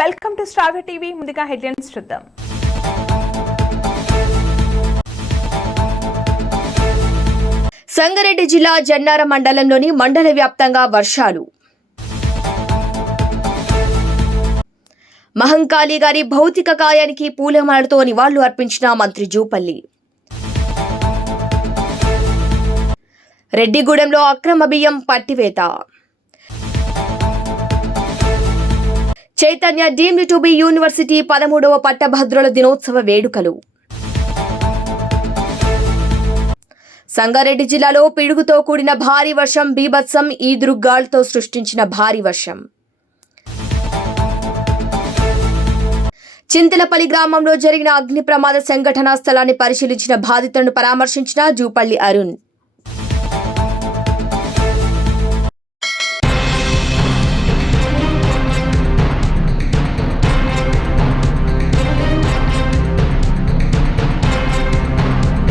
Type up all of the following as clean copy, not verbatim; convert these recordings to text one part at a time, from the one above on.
Welcome to star TV. ముందుగా headlines చూద్దాం. సంగారెడ్డి జిల్లా జన్నారం మండలంలోని మండల వ్యాప్తంగా వర్షాలు. మహంకాళి గారి భౌతిక కాయానికి పూలమాలతో నివాళులు అర్పించిన మంత్రి జూపల్లి. రెడ్డిగూడెంలో అక్రమ బియ్యం పట్టివేత. Chaitanya deemed to be university 13వ పట్టభద్రుల దినోత్సవ వేడుకలు. సంగారెడ్డి జిల్లాలో పిడుగుతో కూడిన భారీ వర్షం బీభత్సం. ఈదురుగాలులతో సృష్టించిన భారీ వర్షం. చింతలపల్లి గ్రామంలో జరిగిన అగ్ని ప్రమాద సంఘటనా స్థలాన్ని పరిశీలించిన బాధితులను పరామర్శించిన జూపల్లి అరుణ్.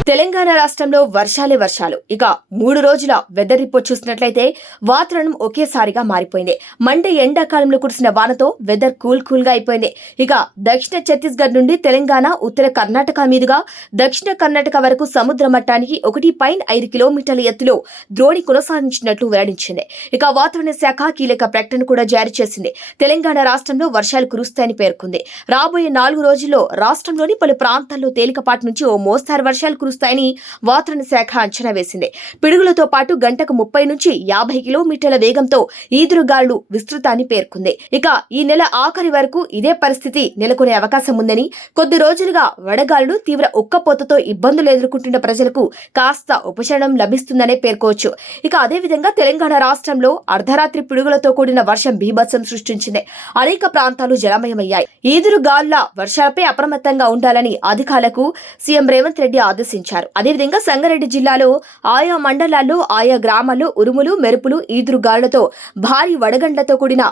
తెలంగాణ రాష్ట్రంలో వర్షాలే వర్షాలు. ఇక 3 రోజుల వెదర్ రిపోర్ట్ చూసినట్లయితే వాతావరణం ఒకేసారిగా మారిపోయింది. మండే ఎండాకాలంలో కురిసిన వానతో వెదర్ కూల్ గా అయిపోయింది. ఇక దక్షిణ ఛత్తీస్గఢ్ నుండి తెలంగాణ, ఉత్తర కర్ణాటక మీదుగా దక్షిణ కర్ణాటక వరకు సముద్ర మట్టానికి 1.5 కిలోమీటర్ల ఎత్తులో ద్రోణి కొనసాగించినట్లు వెల్లడించింది. ఇక వాతావరణ శాఖ కీలక ప్రకటన కూడా జారీ చేసింది. తెలంగాణ రాష్ట్రంలో వర్షాలు కురుస్తాయని పేర్కొంది. రాబోయే 4 రోజుల్లో రాష్ట్రంలోని పలు ప్రాంతాల్లో తేలికపాటి నుంచి ఓ మోస్తారు వర్షాలు కురుస్తాయని వాతావరణ శాఖ అంచనా వేసింది. పిడుగులతో పాటు గంటకు 30 నుంచి 50 కిలోమీటర్ల వేగంతో ఈదురుగాలులు విస్తృతాన్ని పేర్కొంది. ఇక ఈ నెల ఆఖరి వరకు ఇదే పరిస్థితి నెలకొనే అవకాశం ఉందని, కొద్ది రోజులుగా వడగాలులు తీవ్ర ఉక్కపోతతో ఇబ్బందులు ఎదుర్కొంటున్న ప్రజలకు కాస్త ఉపశమనం లభిస్తుందనే పేర్కోవచ్చు. ఇక అదేవిధంగా తెలంగాణ రాష్ట్రంలో అర్ధరాత్రి పిడుగులతో కూడిన వర్షం బీభత్సం సృష్టించింది. అనేక ప్రాంతాలు జలమయమయ్యాయి. ఈదురుగాలుల వర్షాలపై అప్రమత్తంగా ఉండాలని అధికారులకు సీఎం రేవంత్ రెడ్డి ఆదేశించారు. అదేవిధంగా సంగారెడ్డి జిల్లాలో ఆయా మండలాల్లో ఆయా గ్రామాల్లో ఉరుములు, మెరుపులు, ఈదురుగాలులతో భారీ వడగండ్లతో కూడిన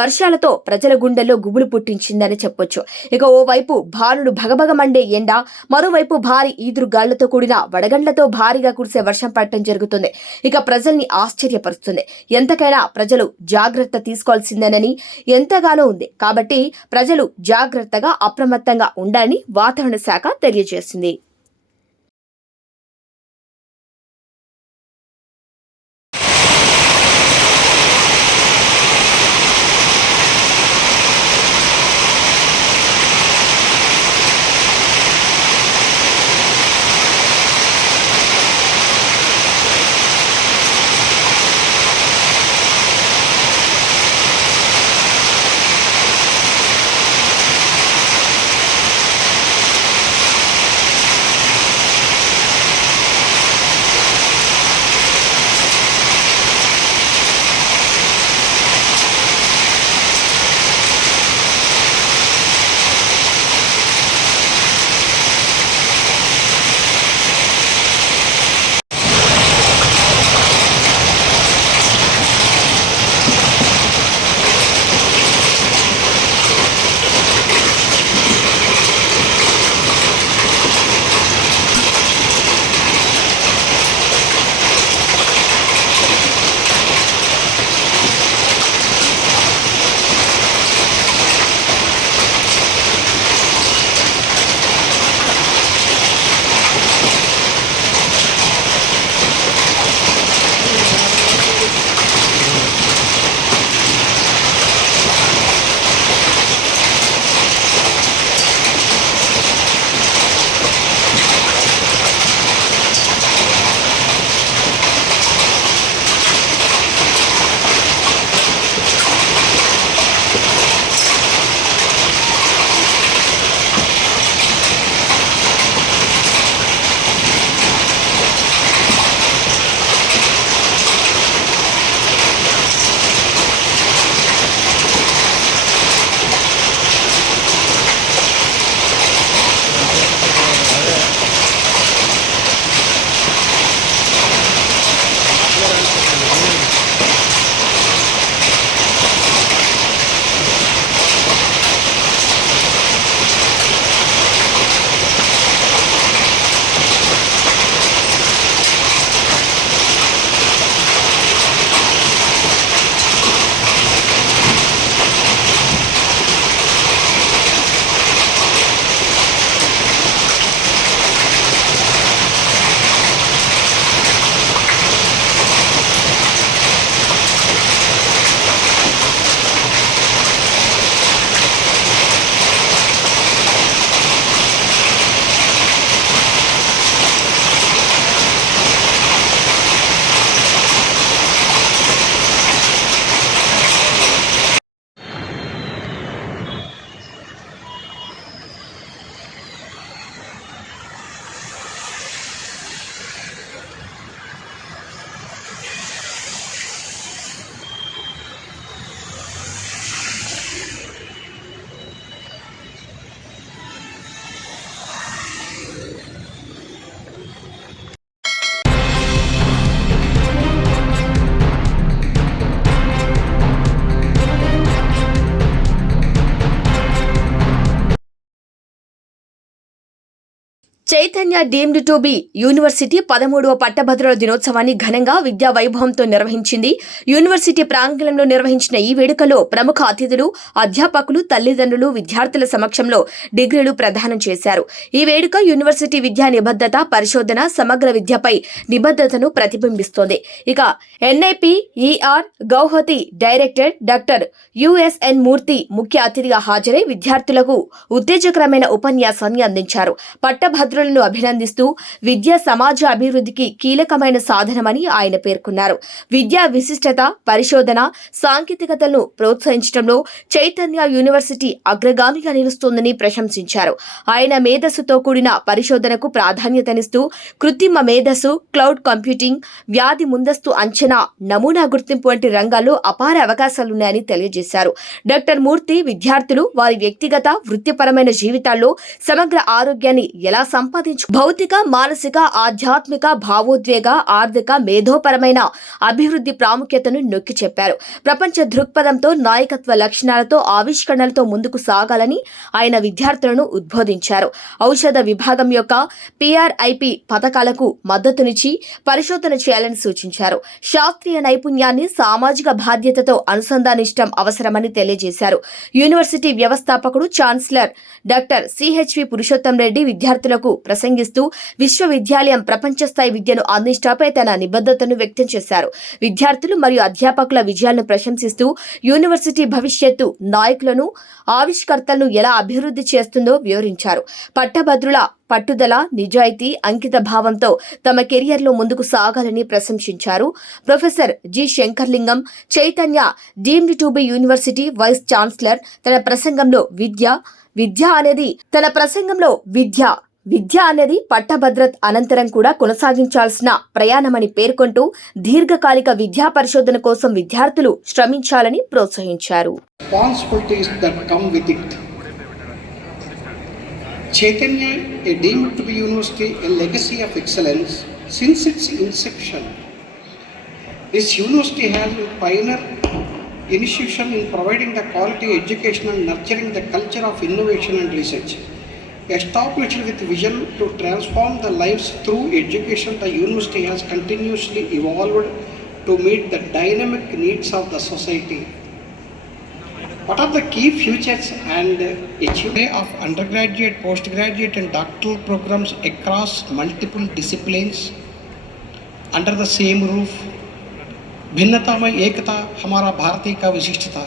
వర్షాలతో ప్రజల గుండెల్లో గుబులు పుట్టించిందని చెప్పొచ్చు. ఇక ఓవైపు భానుడు భగభగమండే ఎండ, మరోవైపు భారీ ఈదురుగాలులతో కూడిన వడగండ్లతో భారీగా కురిసే వర్షం పడటం జరుగుతుంది. ఇక ప్రజల్ని ఆశ్చర్యపరుస్తుంది. ఎంతకైనా ప్రజలు జాగ్రత్త తీసుకోవాల్సిందేనని ఎంతగానో ఉంది. కాబట్టి ప్రజలు జాగ్రత్తగా అప్రమత్తంగా ఉండాలని వాతావరణ శాఖ తెలియజేసింది. Chaitanya deemed to be university 13వ పట్టభద్రుల దినోత్సవాన్ని ఘనంగా విద్యా వైభవంతో నిర్వహించింది. యూనివర్సిటీ ప్రాంగణంలో నిర్వహించిన ఈ వేడుకలో ప్రముఖ అతిథులు, అధ్యాపకులు, తల్లిదండ్రులు, విద్యార్థుల సమక్షంలో డిగ్రీలు ప్రదానం చేశారు. ఈ వేడుక యూనివర్సిటీ విద్యా నిబద్ధత, పరిశోధన, సమగ్ర విద్యపై నిబద్ధతను ప్రతిబింబిస్తోంది. ఇక NIPER Guwahati director doctor USN మూర్తి ముఖ్య అతిథిగా హాజరై విద్యార్థులకు ఉత్తేజకరమైన ఉపన్యాసాన్ని అందించారు. పట్టభద్రులను అభినందిస్తూ విద్య సమాజ అభివృద్ధికి కీలకమైన సాధనమని ఆయన పేర్కొన్నారు. విద్యా విశిష్టత, పరిశోధన, సాంకేతికతలను ప్రోత్సహించడంలో చైతన్య యూనివర్సిటీ అగ్రగామిగా నిలుస్తోందని ప్రశంసించారు. ఆయన మేధస్సుతో కూడిన పరిశోధనకు ప్రాధాన్యతనిస్తూ కృత్రిమ మేధస్సు, క్లౌడ్ కంప్యూటింగ్, వ్యాధి ముందస్తు అంచనా, నమూనా గుర్తింపు వంటి రంగాల్లో అపార అవకాశాలున్నాయని తెలియజేశారు. డాక్టర్ మూర్తి విద్యార్థులు వారి వ్యక్తిగత, వృత్తిపరమైన జీవితాల్లో సమగ్ర ఆరోగ్యాన్ని ఎలా భౌతిక, మానసిక, ఆధ్యాత్మిక, భావోద్వేగ, ఆర్థిక, మేధోపరమైన అభివృద్ధి ప్రాముఖ్యతను నొక్కి చెప్పారు. ప్రపంచ దృక్పథంతో, నాయకత్వ లక్షణాలతో, ఆవిష్కరణలతో ముందుకు సాగాలని ఆయన విద్యార్థులను ఉద్బోధించారు. ఔషధ విభాగం యొక్క PRIP పథకాలకు మద్దతునిచ్చి పరిశోధన చేయాలని సూచించారు. శాస్త్రీయ నైపుణ్యాన్ని సామాజిక బాధ్యతతో అనుసంధానించడం అవసరమని తెలియజేశారు. యూనివర్సిటీ వ్యవస్థాపకుడు, chancellor doctor CHV Purushottam Reddy విద్యార్థులకు ప్రసంగిస్తూ విశ్వవిద్యాలయం ప్రపంచ స్థాయి విద్యను అందించడంపై తన నిబద్ధతను వ్యక్తం చేశారు. విద్యార్థులు మరియు అధ్యాపకుల విజయాలను ప్రశంసిస్తూ యూనివర్సిటీ భవిష్యత్తు నాయకులను, ఆవిష్కర్తలను ఎలా అభివృద్ధి చేస్తుందో వివరించారు. పట్టభద్రుల పట్టుదల, నిజాయితీ, అంకిత భావంతో తమ కెరియర్లో ముందుకు సాగాలని ప్రశంసించారు. Professor G. Shankarlingam, Chaitanya deemed to be university vice chancellor తన ప్రసంగంలో విద్య అనేది పట్టభద్రత అనంతరం కూడా కొనసాగించాల్సిన ప్రయాణమని పేర్కొంటూ దీర్ఘకాలిక విద్యా పరిశోధన కోసం విద్యార్థులు శ్రమించాలని ప్రోత్సహించారు. Chaitanya, a deemed to be university, a legacy of excellence since its inception. This university has a pioneer institution in providing the quality education and nurturing the culture of innovation and research. Established with vision to transform the lives through education, the university has continuously evolved to meet the dynamic needs of the society. What are the key features and achievements of undergraduate, postgraduate and doctoral programs across multiple disciplines under the same roof? भिन्नता में एकता हमारा भारतीय का विशिष्टता.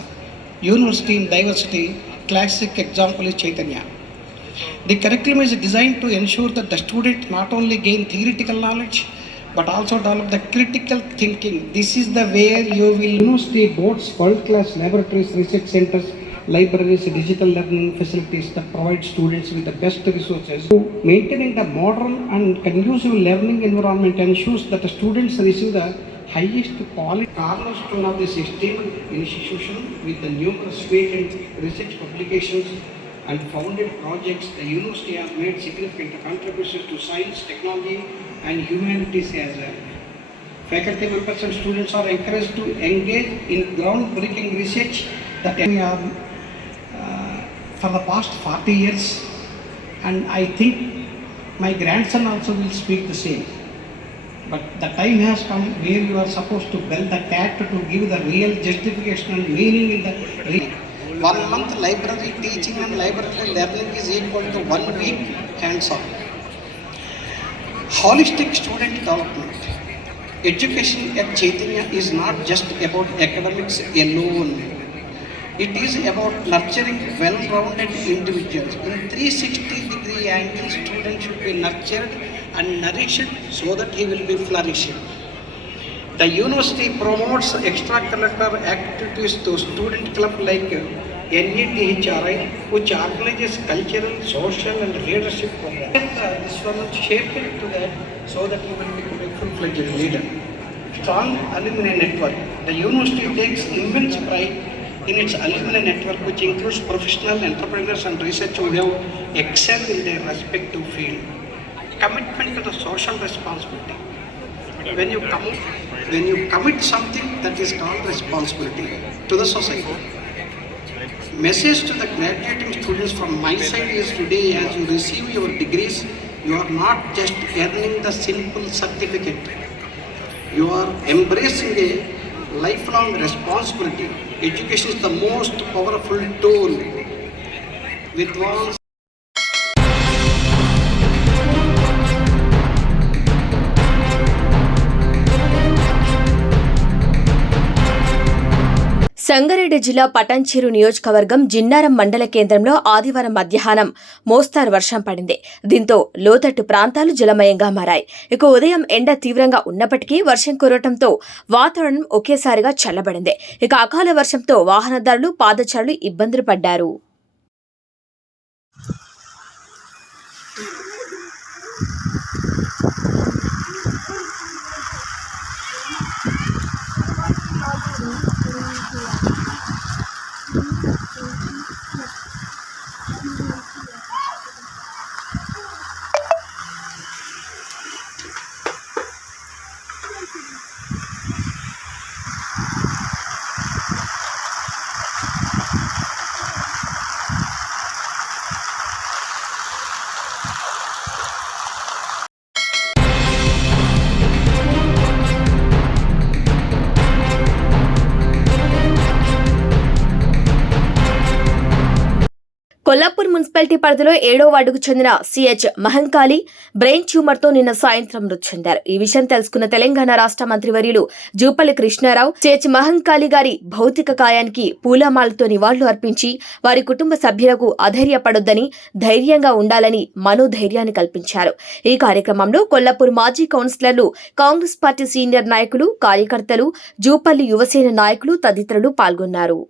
University in diversity, classic example is Chaitanya. The curriculum is designed to ensure that the student not only gain theoretical knowledge but also develop the critical thinking. This is the where you will university boards world-class laboratories, research centers, libraries, digital learning facilities that provide students with the best resources. Maintaining the modern and conducive learning environment ensures that the students receive the highest quality. Cornerstone of this esteemed institution with the numerous patent research publications and founded projects, the university has made significant contributions to science, technology and humanities as well. Faculty members and students are encouraged to engage in groundbreaking research that we have for the past 40 years, and I think my grandson also will speak the same. But the time has come where you are supposed to bell the cat to give the real justification and meaning in the real. 1 month library teaching and library learning is equal to 1 week hands-on. Holistic student development. Education at Chaitanya is not just about academics alone. It is about nurturing well-rounded individuals. In 360-degree angle, students should be nurtured and nourished so that he will be flourishing. The university promotes extracurricular activities to student club like NETHRI, which organizes cultural, social and leadership programs. This one is shaped to that so that he will become a full-fledged leader. Strong alumni network. The university takes immense pride in its alumni network, which includes professional entrepreneurs and researchers who have excelled in their respective field. Commitment to the social responsibility. When you commit something, that is called responsibility to the society. Message to the graduating students from my side is today, as you receive your degrees, You are not just earning the simple certificate. You are embracing a lifelong responsibility. Education is the most powerful tool. Vidwans Sangareddy జిల్లా పటాన్చెరు నియోజకవర్గం జిన్నారం మండల కేంద్రంలో ఆదివారం మధ్యాహ్నం మోస్తారు వర్షం పడింది. దీంతో లోతట్టు ప్రాంతాలు జలమయంగా మారాయి. ఇక ఉదయం ఎండ తీవ్రంగా ఉన్నప్పటికీ వర్షం కురవడంతో వాతావరణం ఒకేసారిగా చల్లబడింది. ఇక అకాల వర్షంతో వాహనదారులు పాదచారులు ఇబ్బందులు పడ్డారు. కొల్లాపూర్ మున్సిపాలిటీ పరిధిలో 7వ వార్డుకు చెందిన సిహెచ్ మహంకాళి బ్రెయిన్ ట్యూమర్తో నిన్న సాయంత్రం మృతి చెందారు. ఈ విషయం తెలుసుకున్న తెలంగాణ రాష్ట్ర మంత్రివర్యులు జూపల్లి కృష్ణారావు సిహెచ్ మహంకాళి గారి భౌతిక కాయానికి పూలమాలతో నివాళులు అర్పించి వారి కుటుంబ సభ్యులకు అధైర్యపడొద్దని, ధైర్యంగా ఉండాలని మనోధైర్యాన్ని కల్పించారు. ఈ కార్యక్రమంలో కొల్లాపూర్ మాజీ కౌన్సిలర్లు, కాంగ్రెస్ పార్టీ సీనియర్ నాయకులు, కార్యకర్తలు, జూపల్లి యువసేన నాయకులు తదితరులు పాల్గొన్నారు.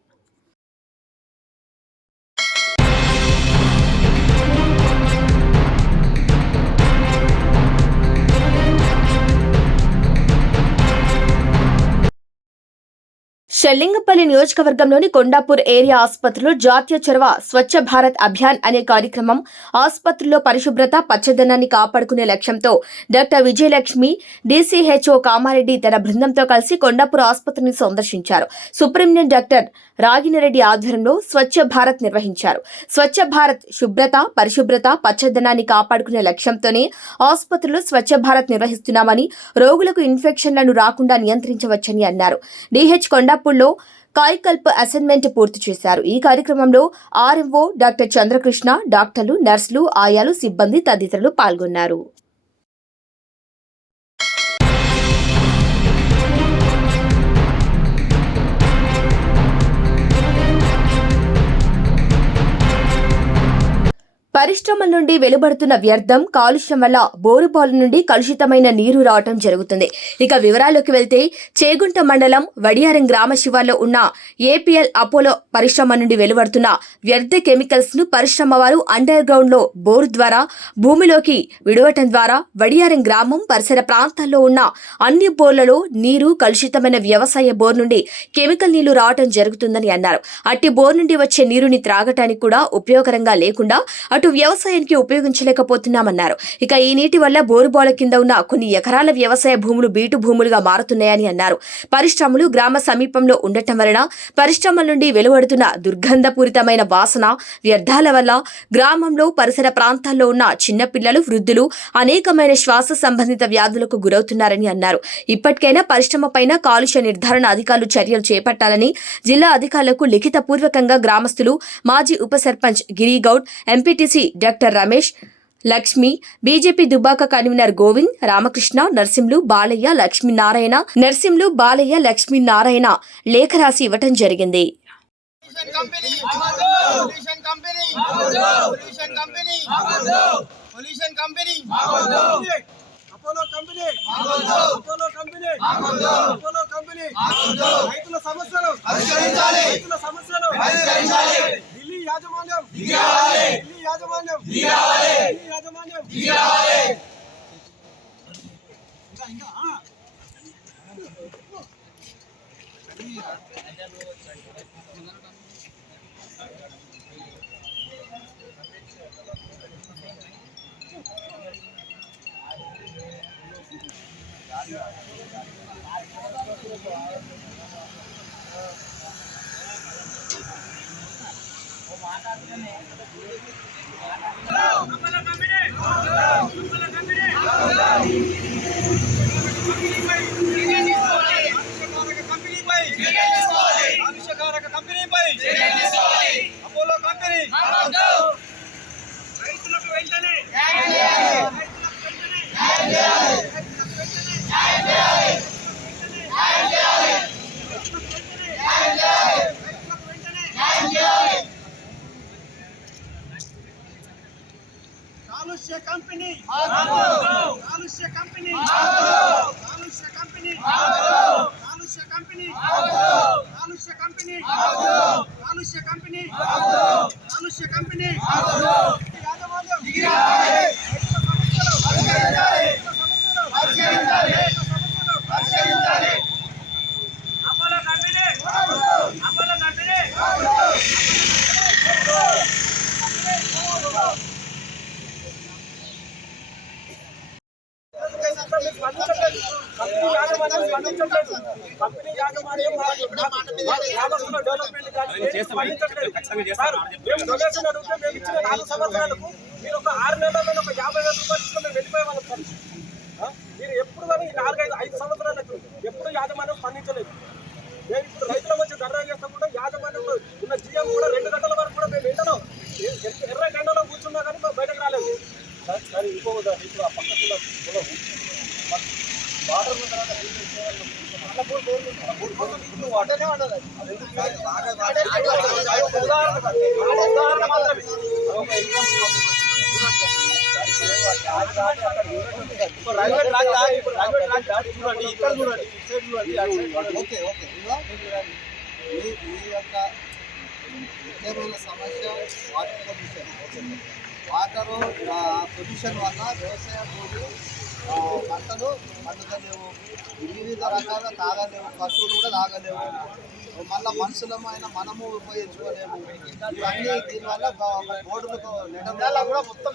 షెల్లింగపల్లి నియోజకవర్గంలోని కొండాపూర్ ఏరియా ఆసుపత్రిలో జాతీయ చొరవ స్వచ్ఛ భారత్ అభియాన్ అనే కార్యక్రమం ఆసుపత్రిలో పరిశుభ్రత, పచ్చదనాన్ని కాపాడుకునే లక్ష్యంతో డాక్టర్ విజయలక్ష్మి, డీసీహెచ్ఓ కామారెడ్డి తన బృందంతో కలిసి కొండాపూర్ ఆసుపత్రిని సందర్శించారు. సూపరింటెండెంట్ డాక్టర్ రాగినరెడ్డి ఆధ్వర్యంలో స్వచ్ఛ భారత్ నిర్వహించారు. స్వచ్ఛ భారత్ శుభ్రత, పరిశుభ్రత, పచ్చదనాన్ని కాపాడుకునే లక్ష్యంతోనే ఆసుపత్రిలో స్వచ్ఛ భారత్ నిర్వహిస్తున్నామని, రోగులకు ఇన్ఫెక్షన్లను రాకుండా నియంత్రించవచ్చని అన్నారు. డీహెచ్ కొండాపూర్లో కాయకల్ప్ అసైన్మెంట్ పూర్తి చేశారు. ఈ కార్యక్రమంలో ఆర్ఎంఓ డాక్టర్ చంద్రకృష్ణ, డాక్టర్లు, నర్సులు, ఆయాలు, సిబ్బంది తదితరులు పాల్గొన్నారు. పరిశ్రమల నుండి వెలువడుతున్న వ్యర్థం, కాలుష్యం వల్ల బోరుబాలు నుండి కలుషితమైన నీరు రావటం జరుగుతుంది. ఇక వివరాల్లోకి వెళ్తే చేగుంట మండలం వడియారం గ్రామ శివార్లో ఉన్న ఏపీఎల్ అపోలో పరిశ్రమ నుండి వెలువడుతున్న వ్యర్థ కెమికల్స్ ను పరిశ్రమ వారు అండర్ గ్రౌండ్ లో బోరు ద్వారా భూమిలోకి విడవటం ద్వారా వడియారం గ్రామం పరిసర ప్రాంతాల్లో ఉన్న అన్ని బోర్లలో నీరు కలుషితమైన వ్యవసాయ బోర్ నుండి కెమికల్ నీళ్లు రావటం జరుగుతుందని అన్నారు. అట్టి బోర్ నుండి వచ్చే నీరుని త్రాగటానికి కూడా ఉపయోగకరంగా లేకుండా అటు వ్యవసాయానికి ఉపయోగించలేకపోతున్నామన్నారు. ఇక ఈ నీటి వల్ల బోరుబాల కింద ఉన్న కొన్ని ఎకరాల వ్యవసాయ భూములు బీటు భూములుగా మారుతున్నాయని అన్నారు. పరిశ్రమలు గ్రామ సమీపంలో ఉండటం వలన పరిశ్రమల నుండి వెలువడుతున్న దుర్గంధపూరితమైన వాసన, వ్యర్థాల వల్ల గ్రామంలో పరిసర ప్రాంతాల్లో ఉన్న చిన్నపిల్లలు, వృద్ధులు అనేకమైన శ్వాస సంబంధిత వ్యాధులకు గురవుతున్నారని అన్నారు. ఇప్పటికైనా పరిశ్రమ పైన కాలుష్య నిర్ధారణ అధికారులు చర్యలు చేపట్టాలని జిల్లా అధికారులకు లిఖితపూర్వకంగా గ్రామస్తులు, మాజీ ఉప sarpanch Girigoud, MPTC doctor Ramesh, Lakshmi, BJP Dubbaka convener Govind, Ramakrishna, Narsimlu, Balaiah, Lakshminarayana లేఖ రాసి ఇవ్వటం జరిగింది. అపోలో కంపెనీ రైతులకు వెంటనే కాలుష్య కంపెనీ కాలుష్య కంపెనీ కాలుష్య కంపెనీ కాలుష్య కంపెనీ కాలుష్య కంపెనీ కాలుష్య కంపెనీ కాలుష్య company Apollo company Apollo company company యాజమాన్యం డెవలప్మెంట్ డొనేషన్ అడిగితే మేము ఇచ్చిన 4 సంవత్సరాలకు మీరు ఒక 6 నెలల్లో ఒక 50,000 రూపాయలు ఇస్తే మేము వెళ్ళిపోయే వాళ్ళం సార్. మీరు ఎప్పుడు కానీ 4-5 సంవత్సరాలకు ఎప్పుడు యాజమాన్యం స్పందించలేదు. మేము ఇప్పుడు రైతుల మధ్య ధర్నా చేస్తాం కూడా యాజమాన్యంలో ఉన్న జీఎం కూడా 2 గంటల వరకు కూడా మేము ఎండలో ఎర్ర గంటలో కూర్చున్నా కానీ మేము బయటకు రాలేదు. కానీ ఇంకో ఇప్పుడు ఆ పక్కన వాటర్ వాటర్నే ఉండదు. ఉదాహరణ మాత్రమే. రైల్వే ట్రాక్ చూడండి, ఇక్కడ చూడండి, ఓకే ఓకే మీ యొక్క ముఖ్యమైన సమస్య వాటర్ పొల్యూషన్. వాటరు పొల్యూషన్ వల్ల వ్యవసాయ భూమి పంటలు పండుతలేవు, వివిధ రకాల తాగలేవు, పశువులు కూడా తాగలేవు, మళ్ళీ మనుషులమైన మనము ఉపయోగించుకోలేము. ఇవన్నీ దీనివల్ల బోర్డులకు నెల కూడా మొత్తం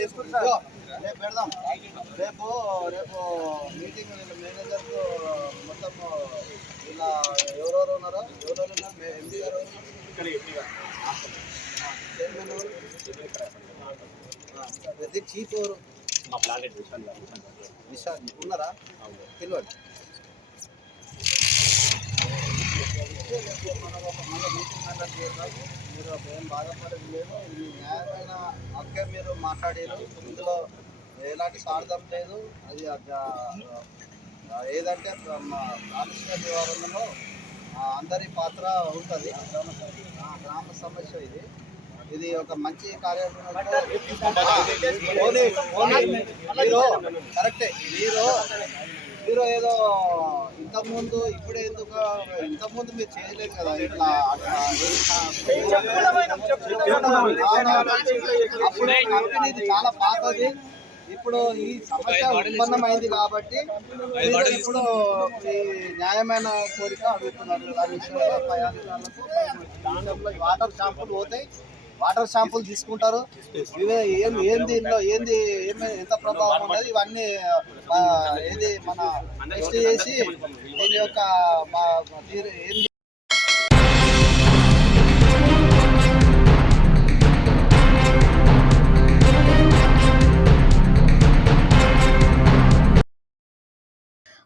రేపు పెడదాం. రేపు మీటింగ్ మేనేజర్కు మొత్తం ఇలా ఎవరెవరు ఉన్నారో ఎంపీ గారు చైర్మన్ పెద్ద చీఫ్ ఎవరు విశాల్ ఉన్నారా తెలియండి. మళ్ళీ మీటింగ్ కండక్ట్ చేద్దాం. మీరు ఏం బాధపడేది లేదు. ఇది న్యాయమైన హక్కే మీరు మాట్లాడారు. ఇందులో ఎలాంటి స్వార్థం లేదు. అది ఏదంటే కాలుష్య నివారణలో అందరి పాత్ర ఉంటుంది. గ్రామ సమస్య ఇది ఒక మంచి కార్యక్రమం. మీరు కరెక్టే. మీరు ఏదో ఇంతకుముందు ఇప్పుడే ఎందుకు ఇంతకుముందు మీరు చేయలేదు కదా. ఇట్లా అప్పుడు కంపెనీది చాలా పాతది. ఇప్పుడు ఈ సమస్య ఉత్పన్నమైంది కాబట్టి ఇప్పుడు ఈ న్యాయమైన కోరిక అడుగుతున్నారు. దాని విషయంలో పై అధికారులకు వాటర్ షాంపులు పోతాయి, వాటర్ షాంపులు తీసుకుంటారు. ఏంది ఎంత ప్రభావం ఉన్నది ఇవన్నీ ఏది మన టెస్ట్ చేసి దీని యొక్క ఏంది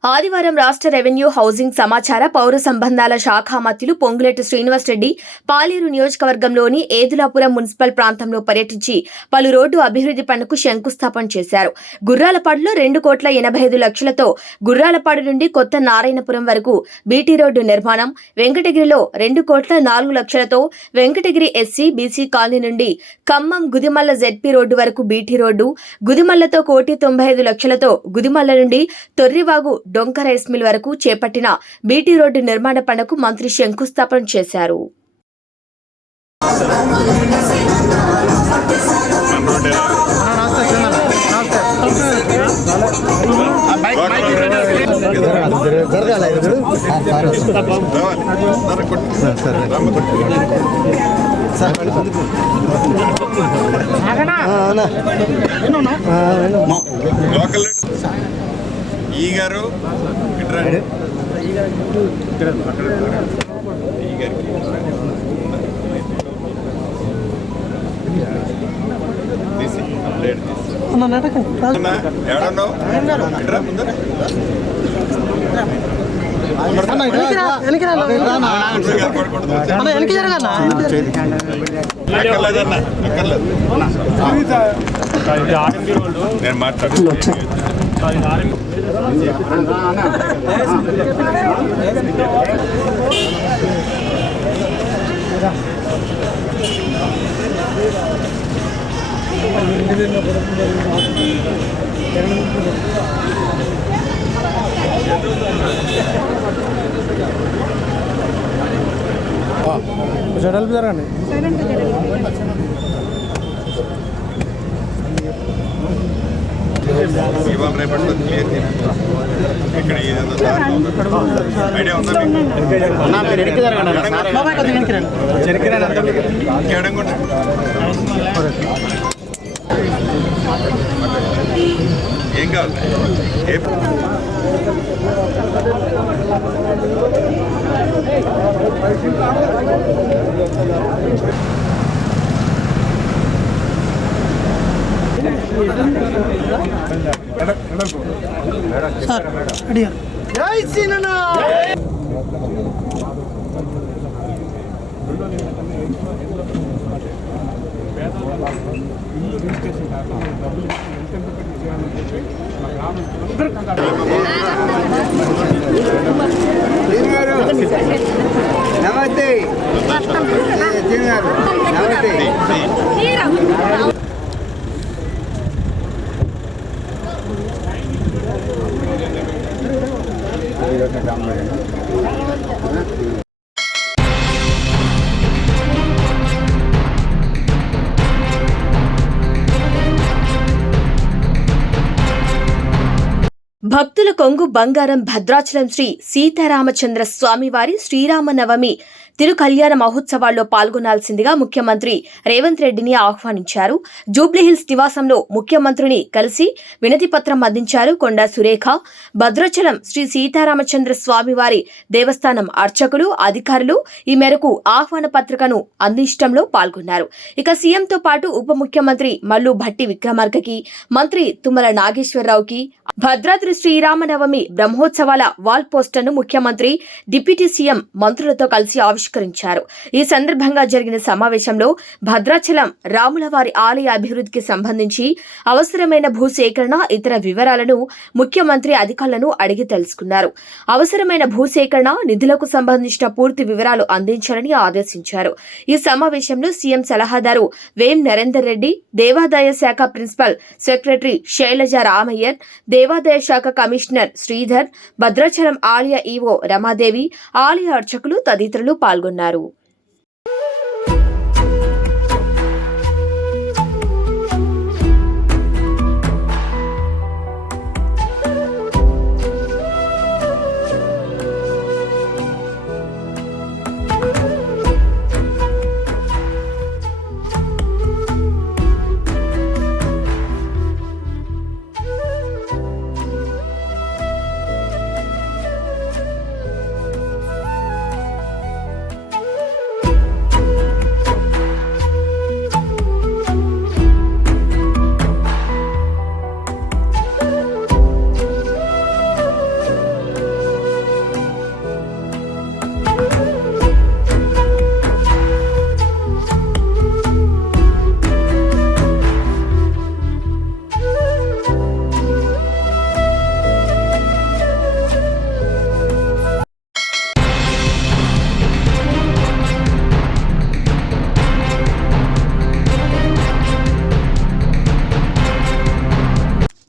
ఆదివారం రాష్ట్ర రెవెన్యూ హౌసింగ్ సమాచార పౌర సంబంధాల శాఖ మంత్రులు పొంగులేటి శ్రీనివాసరెడ్డి పాలేరు నియోజకవర్గంలోని ఏదులాపురం మున్సిపల్ ప్రాంతంలో పర్యటించి పలు రోడ్డు అభివృద్ధి పనులకు శంకుస్థాపన చేశారు. గుర్రాలపాడులో 2,85,00,000తో గుర్రాలపాడు నుండి కొత్త నారాయణపురం వరకు బీటీ రోడ్డు నిర్మాణం, వెంకటగిరిలో 2,04,00,000తో వెంకటగిరి ఎస్సీ బీసీ కాలనీ నుండి ఖమ్మం గుదిమల్ల జెడ్పీ రోడ్డు వరకు బీటీ రోడ్డు, గుదిమల్లతో 1,95,00,000తో గుదిమల్ల నుండి తొర్రివాగు డొంక రైస్ మిల్ వరకు చేపట్టిన బీటీ రోడ్డు నిర్మాణ పనులకు మంత్రి శంకుస్థాపన చేశారు. ఈ గారు నేను మాట్లాడుతున్నాను. జరగండి. ఇవాళ రేపట్లో క్లియర్ ఇక్కడ ఐడియా ఉందా ఏం కావాలి జై శ్రీనన్నా. నమస్తే నమస్తే. భక్తుల కొంగు బంగారం భద్రాచలం శ్రీ సీతారామచంద్ర స్వామివారి శ్రీరామనవమి తిరుకల్యాణ మహోత్సవాల్లో పాల్గొనాల్సిందిగా ముఖ్యమంత్రి రేవంత్ రెడ్డిని ఆహ్వానించారు. జూబ్లీహిల్స్ నివాసంలో ముఖ్యమంత్రిని కలిసి వినతి పత్రం అందించారు కొండా సురేఖ. భద్రాచలం శ్రీ సీతారామచంద్ర స్వామివారి దేవస్థానం అర్చకులు, అధికారులు ఈ మేరకు ఆహ్వాన పత్రికను అందించడంలో పాల్గొన్నారు. ఇక సీఎంతో పాటు ఉప ముఖ్యమంత్రి మల్లు భట్టి విక్రమార్కకి, మంత్రి తుమ్మల నాగేశ్వరరావుకి భద్రాద్రి శ్రీరామనవమి బ్రహ్మోత్సవాల వాల్ పోస్టర్ను ముఖ్యమంత్రి, డిప్యూటీ సీఎం మంత్రులతో కలిసి ఆవిష్కరించారు. ఈ సందర్భంగా జరిగిన సమావేశంలో భద్రాచలం రాములవారి ఆలయ అభివృద్ధికి సంబంధించి అవసరమైన భూసేకరణ, ఇతర వివరాలను ముఖ్యమంత్రి అధికారులను అడిగి తెలుసుకున్నారు. అవసరమైన భూసేకరణ, నిధులకు సంబంధించిన పూర్తి వివరాలు అందించాలని ఆదేశించారు. ఈ సమావేశంలో సీఎం సలహాదారు వేం నరేందర్ రెడ్డి, దేవాదాయ శాఖ ప్రిన్సిపల్ సెక్రటరీ శైలజ రామయ్యర్, దేవాదాయ శాఖ కమిషనర్ శ్రీధర్, భద్రాచలం ఆలయ ఈవో రమాదేవి, ఆలయ అర్చకులు తదితరులు పాల్గొన్నారు.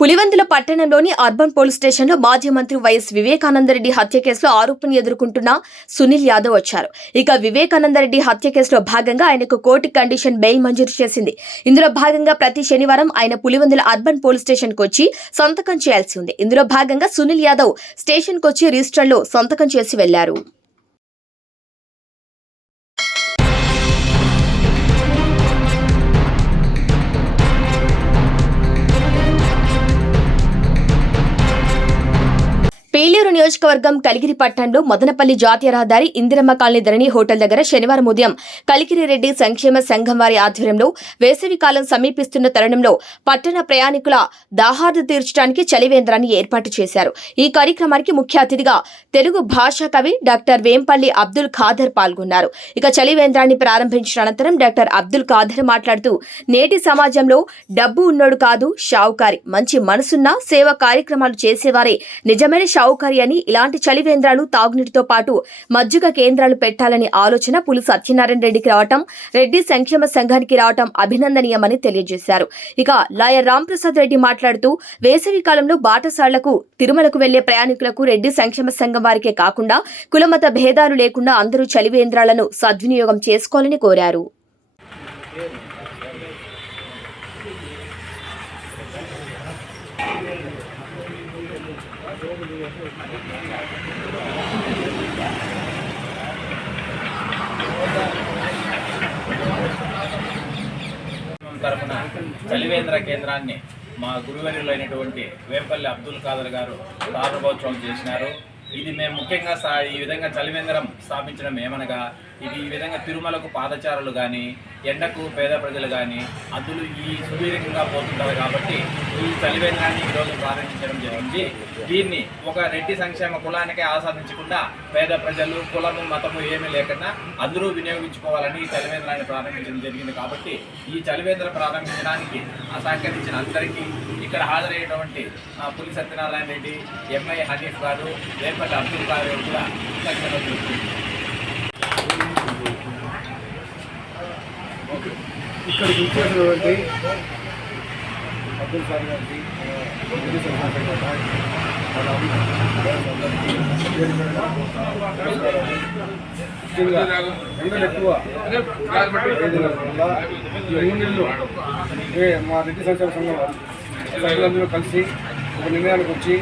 పులివెందుల పట్టణంలోని అర్బన్ పోలీస్ స్టేషన్లో మాజీ మంత్రి వైఎస్ వివేకానందరెడ్డి హత్య కేసులో ఆరోపణలు ఎదుర్కొంటున్న సునీల్ యాదవ్ వచ్చారు. ఇక వివేకానందరెడ్డి హత్య కేసులో భాగంగా ఆయనకు కోర్టు కండిషన్ బెయిల్ మంజూరు చేసింది. ఇందులో భాగంగా ప్రతి శనివారం ఆయన పులివెందుల అర్బన్ పోలీస్ స్టేషన్కు వచ్చి సంతకం చేయాల్సి ఉంది. ఇందులో భాగంగా సునీల్ యాదవ్ స్టేషన్కు వచ్చి రిజిస్టర్లో సంతకం చేసి వెళ్లారు. పేలేరు గుంటూరు నియోజకవర్గం కలిగిరి పట్టణంలో మదనపల్లి జాతీయ రహదారి ఇందిరమ్మ కాలనీ ధరణి హోటల్ దగ్గర శనివారం ఉదయం కలిగిరి రెడ్డి సంక్షేమ సంఘం వారి ఆధ్వర్యంలో వేసవికాలం సమీపిస్తున్న తరుణంలో పట్టణ ప్రయాణికుల దాహార్ది తీర్చడానికి చలివేంద్రాన్ని ఏర్పాటు చేశారు. ఈ కార్యక్రమానికి ముఖ్య అతిథిగా తెలుగు భాషా కవి డాక్టర్ వేంపల్లి అబ్దుల్ ఖాదర్ పాల్గొన్నారు. ఇక చలివేంద్రాన్ని ప్రారంభించిన అనంతరం డాక్టర్ అబ్దుల్ ఖాదర్ మాట్లాడుతూ నేటి సమాజంలో డబ్బు ఉన్నోడు కాదు షావుకారి, మంచి మనసున్న సేవా కార్యక్రమాలు చేసేవారే నిజమైన షావుకారి అని, ఇలాంటి చలివేంద్రాలు తాగునీటితో పాటు మజ్జిగ కేంద్రాలు పెట్టాలని ఆలోచన పులి సత్యనారాయణ రెడ్డికి రావటం, రెడ్డి సంక్షేమ సంఘానికి రావటం అభినందనీయమని తెలియజేశారు. ఇక లాయర్ రాంప్రసాద్ రెడ్డి మాట్లాడుతూ వేసవి కాలంలో బాటసాళ్లకు తిరుమలకు వెళ్లే ప్రయాణికులకు రెడ్డి సంక్షేమ సంఘం వారికే కాకుండా కులమత భేదాలు లేకుండా అందరూ చలివేంద్రాలను సద్వినియోగం చేసుకోవాలని కోరారు. తరఫున చలివేంద్ర కేంద్రాన్ని మా గురువర్యులైనటువంటి వేంపల్లి అబ్దుల్ ఖాదర్ గారు ప్రారంభోత్సవం చేసినారు. ఇది మేము ముఖ్యంగా ఈ విధంగా చలివేంద్రం స్థాపించడం ఏమనగా, ఇది ఈ విధంగా తిరుమలకు పాదచారులు కానీ ఎండకు పేద ప్రజలు కానీ అందులో ఈ సుదీర్ఘంగా పోతుంటారు కాబట్టి ఈ చలివేంద్రాన్ని ఈరోజు ప్రారంభించడం జరిగింది. దీన్ని ఒక రెడ్డి సంక్షేమ కులానికే ఆస్వాదించకుండా పేద ప్రజలు కులము మతము ఏమీ లేకుండా అందరూ వినియోగించుకోవాలని ఈ చలివేంద్రాన్ని ప్రారంభించడం జరిగింది. కాబట్టి ఈ చలివేంద్రం ప్రారంభించడానికి సహకరించిన అందరికీ, ఇక్కడ హాజరయ్యేటువంటి పులి సత్యనారాయణ రెడ్డి, ఎంఐ హనీఫ్ గారు, వేంపల్లి అబ్దుల్ ఖాదర్ కూడా ఇక్కడికి వచ్చేటువంటి అబ్దుల్ ఖాదర్ గారికి ముఖ్యంగా ఎండలు ఎక్కువ ఈ 3 నెలలు మా రెడ్డి సంక్షేమ సంఘం సభ్యులందరూ కలిసి ఒక నిర్ణయానికి వచ్చి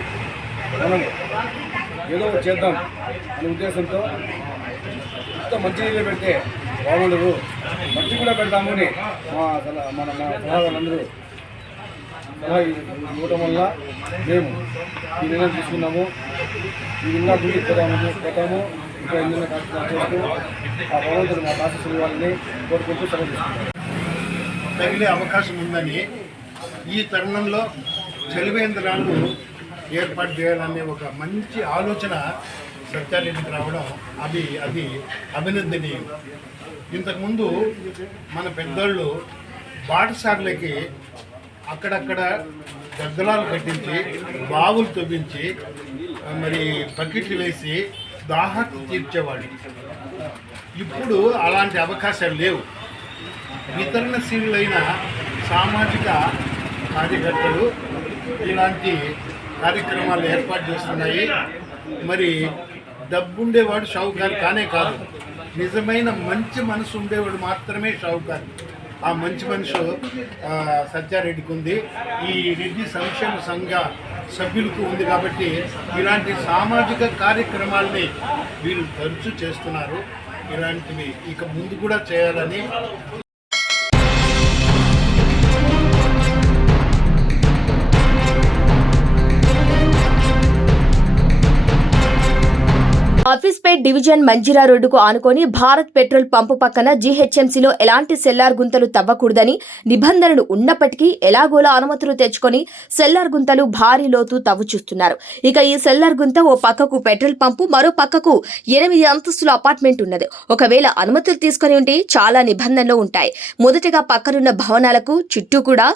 మనం ఏదో చేద్దాం అనే ఉద్దేశంతో ఇంత మంచి నీళ్ళు పెడితే బాగుండదు, మంచి కూడా పెడతాము అని మన సలహాదారులందరూ సలహా ఇవ్వటం వల్ల మేము ఈ నిర్ణయం తీసుకున్నాము. ఈ విధంగా గుడికి పోతాము ఇంకా ఎన్నో కార్యక్రమాలు చేస్తూ ఆ భగవంతుడు మా ఆశీస్సులు ఇవ్వాలని కోరుకుంటూ సెలవు తీసుకుంటాము. తగిలే అవకాశం ఉందని ఈ తరుణంలో చలివేంద్రాలు ఏర్పాటు చేయాలనే ఒక మంచి ఆలోచన సత్యారెడ్డికి రావడం అది అభినందనీయం. ఇంతకుముందు మన పెద్దోళ్ళు బాటసార్లకి అక్కడక్కడ గద్దలాలు కట్టించి బావులు తవ్వించి మరి బకెట్లు వేసి దాహార్తి తీర్చేవాళ్ళు. ఇప్పుడు అలాంటి అవకాశాలు లేవు. వితరణశీలులైన సామాజిక కార్యకర్తలు ఇలాంటి కార్యక్రమాలు ఏర్పాటు చేస్తున్నాయి. మరి డబ్బుండేవాడు షావుకారు కానే కాదు, నిజమైన మంచి మనసు ఉండేవాడు మాత్రమే షావుకారు. ఆ మంచి మనసు సత్యారెడ్డికి ఉంది, ఈ రెడ్డి సంక్షేమ సంఘ సభ్యులకు ఉంది. కాబట్టి ఇలాంటి సామాజిక కార్యక్రమాల్ని వీళ్ళు తరచూ చేస్తున్నారు. ఇలాంటివి ఇక ముందు కూడా చేయాలని ఆఫీస్పేట్ డివిజన్ మంజిరా రోడ్డుకు ఆనుకొని భారత్ పెట్రోల్ పంపు పక్కన జీహెచ్ఎంసీలో ఎలాంటి సెల్లార్ గుంతలు తవ్వకూడదని నిబంధనలు ఉన్నప్పటికీ ఎలాగోలా అనుమతులు తెచ్చుకొని సెల్లార్ గుంతలు భారీ లోతు తవ్వుచూస్తున్నారు. ఇక ఈ సెల్లార్ గుంత ఓ పక్కకు పెట్రోల్ పంపు, మరో పక్కకు 8 అంతస్తుల అపార్ట్మెంట్ ఉన్నది. ఒకవేళ అనుమతులు తీసుకుని ఉంటే చాలా నిబంధనలు ఉంటాయి. మొదటగా పక్కనున్న భవనాలకు చుట్టూ కూడా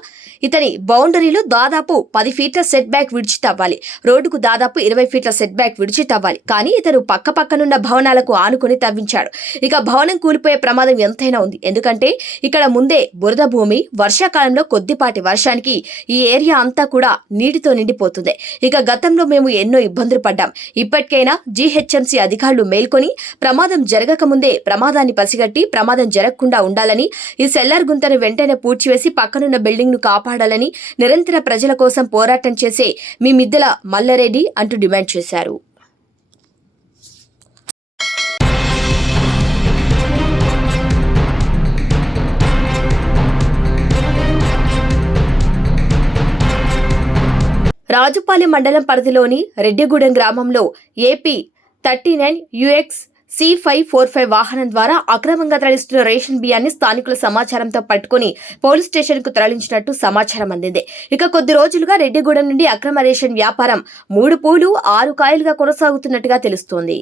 ఇతని బౌండరీలో దాదాపు 10 ఫీట్ల సెట్ బ్యాక్ విడిచి తవ్వాలి. రోడ్డుకు దాదాపు 20 ఫీట్ల సెట్ బ్యాక్ విడిచి తవ్వాలి. కానీ ఇతను పక్కనున్న భవనాలకు ఆనుకుని తవ్వించాడు. ఇక భవనం కూలిపోయే ప్రమాదం ఎంతైనా ఉంది. ఎందుకంటే ఇక్కడ ముందే బురద భూమి, వర్షాకాలంలో కొద్దిపాటి వర్షానికి ఈ ఏరియా అంతా కూడా నీటితో నిండిపోతుంది. ఇక గతంలో మేము ఎన్నో ఇబ్బందులు పడ్డాం. ఇప్పటికైనా జీహెచ్ఎంసీ అధికారులు మేల్కొని ప్రమాదం జరగక ముందే ప్రమాదాన్ని పసిగట్టి ప్రమాదం జరగకుండా ఉండాలని, ఈ సెల్లార్ గుంతను వెంటనే పూడ్చివేసి పక్కనున్న బిల్డింగ్ ను కాపాడాలని నిరంతర ప్రజల కోసం పోరాటం చేసే మీ మిద్దెల మల్లారెడ్డి అంటూ డిమాండ్ చేశారు. రాజుపాలెం మండలం పరిధిలోని రెడ్డిగూడెం గ్రామంలో ఏపీ 39 UX C545 వాహనం ద్వారా అక్రమంగా తరలిస్తున్న రేషన్ బియ్యాన్ని స్థానికుల సమాచారంతో పట్టుకుని పోలీస్ స్టేషన్ కు తరలించినట్టు సమాచారం అందింది. ఇక కొద్ది రోజులుగా రెడ్డిగూడెం నుండి అక్రమ రేషన్ వ్యాపారం 3 పూలు 6 కాయలుగా కొనసాగుతున్నట్టుగా తెలుస్తోంది.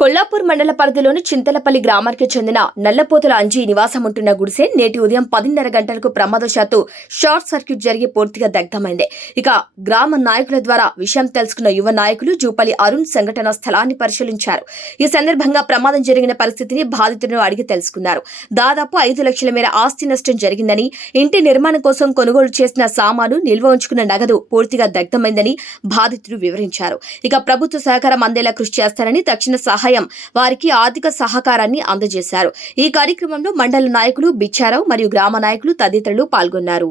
కొల్లాపూర్ మండల పరిధిలోని చింతలపల్లి గ్రామానికి చెందిన నల్లపోతుల అంజీ నివాసం ఉంటున్న గుడిసె నేటి ఉదయం 10:30 గంటలకు ప్రమాదవశాత్తు షార్ట్ సర్క్యూట్ జరిగి పూర్తిగా దగ్ధమైంది. ఇక గ్రామ నాయకుల ద్వారా విషయం తెలుసుకున్న యువ నాయకులు జూపల్లి అరుణ్ సంఘటన స్థలాన్ని పరిశీలించారు. ఈ సందర్భంగా ప్రమాదం జరిగిన పరిస్థితిని బాధితులను అడిగి తెలుసుకున్నారు. దాదాపు 5 లక్షల మేర ఆస్తి నష్టం జరిగిందని, ఇంటి నిర్మాణం కోసం కొనుగోలు చేసిన సామాను, నిల్వ ఉంచుకున్న నగదు పూర్తిగా దగ్ధమైందని బాధితులు వివరించారు. ఇక ప్రభుత్వ సహకారం అందేలా కృషి చేస్తారని, తక్షణ సహాయం వారికి ఆర్థిక సహకారాన్ని అందజేశారు. ఈ కార్యక్రమంలో మండల నాయకులు బిచ్చారావు మరియు గ్రామ నాయకులు తదితరులు పాల్గొన్నారు.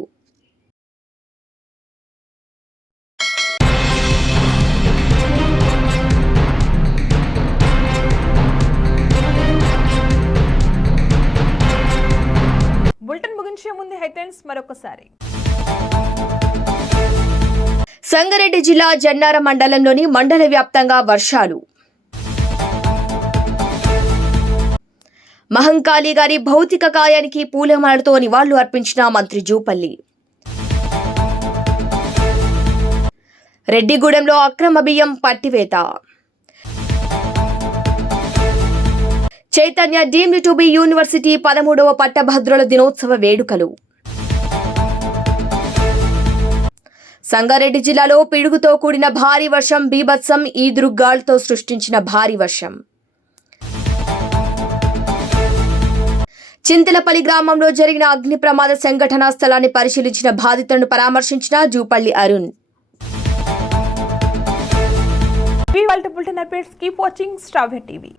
బులెటిన్ ముగించే ముందు హెడ్లైన్స్ మరొకసారి. సంగారెడ్డి జిల్లా జన్నార మండలంలోని మండల వ్యాప్తంగా వర్షాలు. మహంకాళి గారి భౌతిక కాయానికి పూలమాలతో నివాళులు అర్పించిన మంత్రి జూపల్లి. రెడ్డిగూడెంలో అక్రమ బియ్యం పట్టివేత. Chaitanya deemed to be university 13వ పట్టభద్రుల దినోత్సవ వేడుకలు. సంగారెడ్డి జిల్లాలో పిడుగుతో కూడిన భారీ వర్షం బీభత్సం, ఈదురుగాలులతో సృష్టించిన భారీ వర్షం. చింతలపల్లి గ్రామంలో జరిగిన అగ్ని ప్రమాద సంఘటనా స్థలాన్ని పరిశీలించిన బాధితులను పరామర్శించిన Jupally Arun. Bulletin updates keep watching star TV.